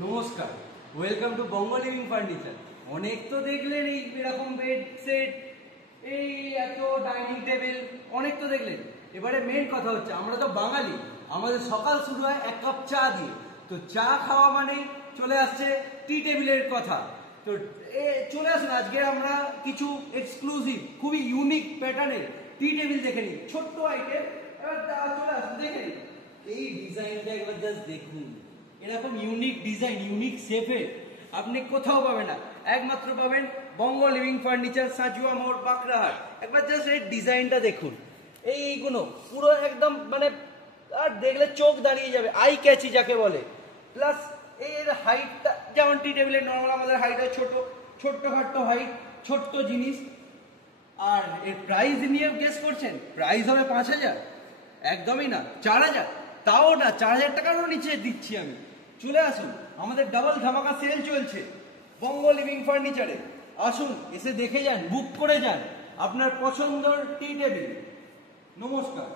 নমস্কার, welcome to Banga living furniture. অনেক তো দেখলেন এই এরকম বেড সেট, এই এত ডাইনিং টেবিল, অনেক তো দেখলেন। এবারে মেন কথা হচ্ছে, আমরা তো বাঙালি, আমাদের সকাল শুরু হয় এক কাপ চা দিয়ে। তো চা খাওয়া মানেই চলে আসছে টি টেবিলের কথা। তো চলে আসুন, আজকে আমরা কিছু এক্সক্লুসিভ খুবই ইউনিক প্যাটার্নের টি টেবিল দেখে নিই। ছোট্ট আইটেম, এবার চলে আসুন দেখে নিই। এই ডিজাইনটা একবার জাস্ট দেখুন, এরকম ইউনিক ডিজাইন, ইউনিক শেপে আপনি কোথাও পাবেন না, একমাত্র পাবেন বঙ্গ লিভিং ফার্নিচার, সাজুয়া মোড়, বাঁকড়াহাট। একবার জাস্ট এই ডিজাইনটা দেখুন, এইগুলো পুরো একদম মানে আর দেখলে চোখ দাঁড়িয়ে যাবে, আই ক্যাচি যাকে বলে। প্লাস এর হাইটটা যেমন টি টেবিলের নর্মাল আমাদের হাইট হয় ছোট, ছোট্টখাট্টো হাইট, ছোট্ট জিনিস। আর এর প্রাইস নিয়ে গেস করছেন, প্রাইস হবে 5,000? একদমই না, 4,000। তাও না, 4,000 টাকারও নিচে দিচ্ছি আমি। চলে আসুন, আমাদের ডাবল ধামাকা সেল চলছে বঙ্গ লিভিং ফার্নিচারে। আসুন, এসে দেখে যান, বুক করে যান আপনার পছন্দের টি টেবিল। নমস্কার।